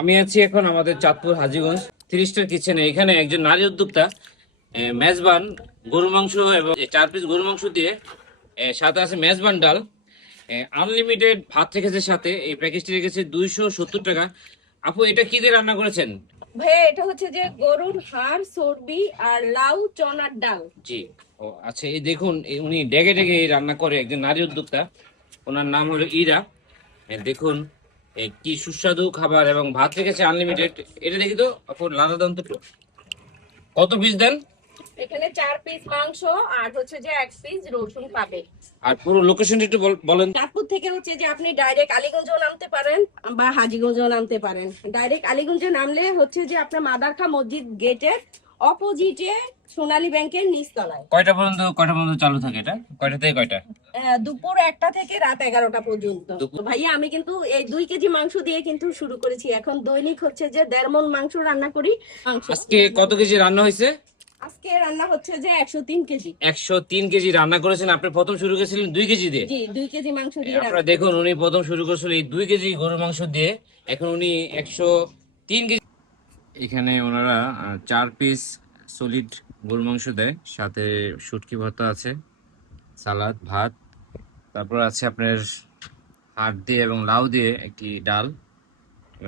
আমি আছি এখন আমাদের চাঁদপুর হাজীগঞ্জ 3 স্টার কিচেনে। এখানে একজন নারী উদ্যোক্তা মেজবান গরু মাংস এবং 4 পিস গরু মাংস দিয়ে সাথে আছে মেজবান ডাল, আনলিমিটেড ভাত রেখেছে, সাথে এই প্যাকেজটি রেখেছে 270 টাকা। আপু, এটা কি দিয়ে রান্না করেছেন? ভাইয়া এটা হচ্ছে যে গরুর হাড়, চর্বি আর লাউ চনার ডাল। জি। ও আচ্ছা, এই দেখুন, উনি ডেকে ডেকে এই রান্না করে, একজন নারী উদ্যোক্তা। ওনার নাম হলো ইরা। দেখুন, কি সুস্বাদু খাবার এবং ভাত রেখেছে আনলিমিটেড। এটা দেখি তো আপু, লাদা দাম তো একটু। কত পিস দেন? এখানে 4 পিস মাংস আর হচ্ছে যে 1 পিস রসুন পাবে। আর পুরো লোকেশনটা একটু বলেন। চাঁদপুর থেকে হচ্ছে যে আপনি ডাইরেক্ট আলীগঞ্জও নামতে পারেন বা হাজীগঞ্জও নামতে পারেন। ডাইরেক্ট আলীগঞ্জে নামলে হচ্ছে যে আপনার মাদারখা মসজিদ গেটের অপোজিটে সোনালী ব্যাংকের নিচতলায়। কয়টা পর্যন্ত চালু থাকে এটা? কয়টা থেকে কয়টা? দুপুর 1টা থেকে রাত 11টা পর্যন্ত। ভাইয়া আমি কিন্তু এই 2 কেজি মাংস দিয়ে কিন্তু শুরু করেছি। এখন দৈনিক হচ্ছে যে 1.5 মণ মাংস রান্না করি। আজকে কত কেজি রান্না হয়েছে? আজকে রান্না হচ্ছে যে 103 কেজি। 103 কেজি রান্না করেছেন। আপনি প্রথম শুরু করেছিলেন 2 কেজি দিয়ে। জি, 2 কেজি মাংস দিয়ে আপনারা দেখুন, উনি প্রথম শুরু করেছিল এই 2 কেজি গরুর মাংস দিয়ে। এখন উনি 103 কেজি। এখানে ওনারা 4 পিস সলিড গরুর মাংস দেয়, সাথে শুটকি ভর্তা আছে, সালাদ, ভাত, তারপর আছে আপনার হাড় দিয়ে এবং লাউ দিয়ে একটি ডাল।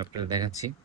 আপনাদের দেখাচ্ছি।